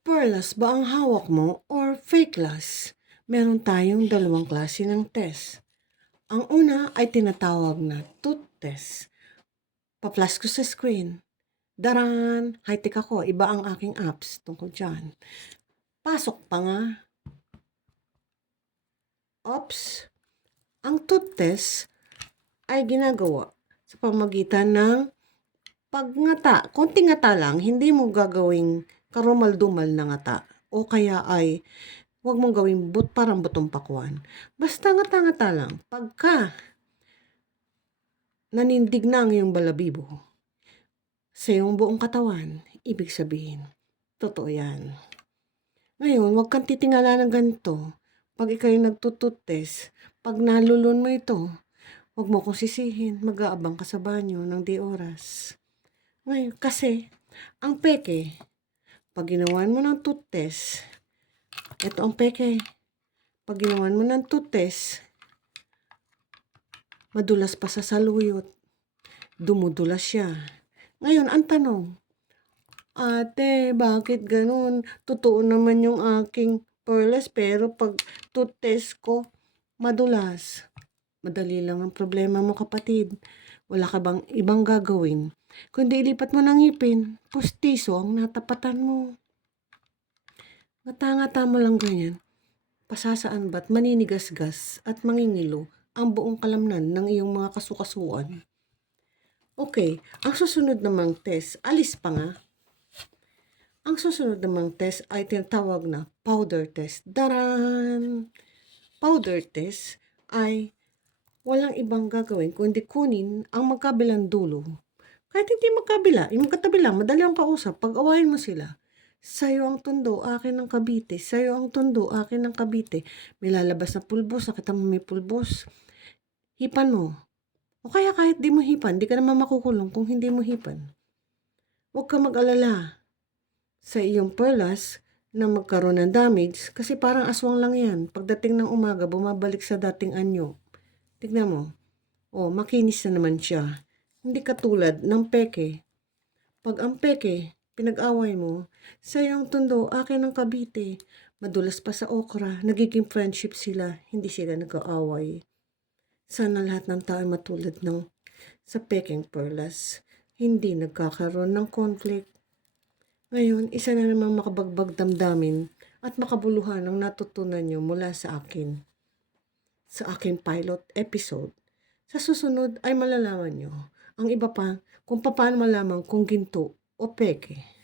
Perlas ba ang hawak mo or fake las? Meron tayong dalawang klase ng test. Ang una ay tinatawag na tooth test. Pa-flash ko sa screen. Daran! High-tech ako. Iba ang aking apps tungkol dyan. Pasok pa nga. Oops! Ang tooth test ay ginagawa sa pamagitan ng pagngata. Konting ngata lang, hindi mo gagawing karumal-dumal na ngata. O kaya ay huwag mong gawing parang butong pakwan. Basta ngata-ngata lang. Pagka nanindig na ang iyong balabibo sa iyong buong katawan, ibig sabihin, totoo yan. Ngayon, huwag kang titingala ng ganito. Pag ikaw'y nagtutut-test, pag nalulun mo ito, huwag mo kong sisihin, mag-aabang ka sa banyo ng di oras. Ngayon, kasi, ang peke, pag ginawan mo ng tooth-test, ito ang peke, pag ginawan mo ng tooth-test, madulas pa sa saluyot, dumudulas siya. Ngayon, ang tanong, ate, bakit ganun? Totoo naman yung aking Perlas, pero pag tooth-test ko, madulas. Madali lang ang problema mo, kapatid. Wala ka bang ibang gagawin? Kundi ilipat mo ng ngipin, pustiso ang natapatan mo. Ngata-ngata mo lang ganyan. Pasasaan ba't maninigasgas at mangingilo ang buong kalamnan ng iyong mga kasukasuan? Okay, ang susunod namang test, alis pa nga. Ang susunod namang test ay tinatawag na powder test. Daran! Powder test ay walang ibang gagawin kundi kunin ang magkabilang dulo. Kahit hindi magkabila, yung magkatabi lang, madali ang kausap. Pag-awayin mo sila, sa'yo ang tundo, akin ang Cavite. Sa'yo ang tundo, akin ang Cavite. May lalabas na pulbos, nakita mo may pulbos. Hipan mo. O kaya kahit di mo hipan, di ka naman makukulong kung hindi mo hipan. Huwag ka mag-alala sa iyong perlas na magkaroon ng damage kasi parang aswang lang yan. Pagdating ng umaga, bumabalik sa dating anyo. Tignan mo. Makinis na naman siya. Hindi katulad ng peke. Pag ang peke, pinag-away mo, sa iyong tundo, akin ang Cavite. Madulas pa sa okra, nagiging friendship sila, hindi sila nag-aaway. Sana lahat ng tao matulad ng sa peking perlas, hindi nagkakaroon ng conflict. Ngayon, isa na namang makabagbag damdamin at makabuluhan ang natutunan nyo mula sa akin. Sa aking pilot episode. Sa susunod ay malalaman nyo ang iba pa kung paano malaman kung ginto o peke.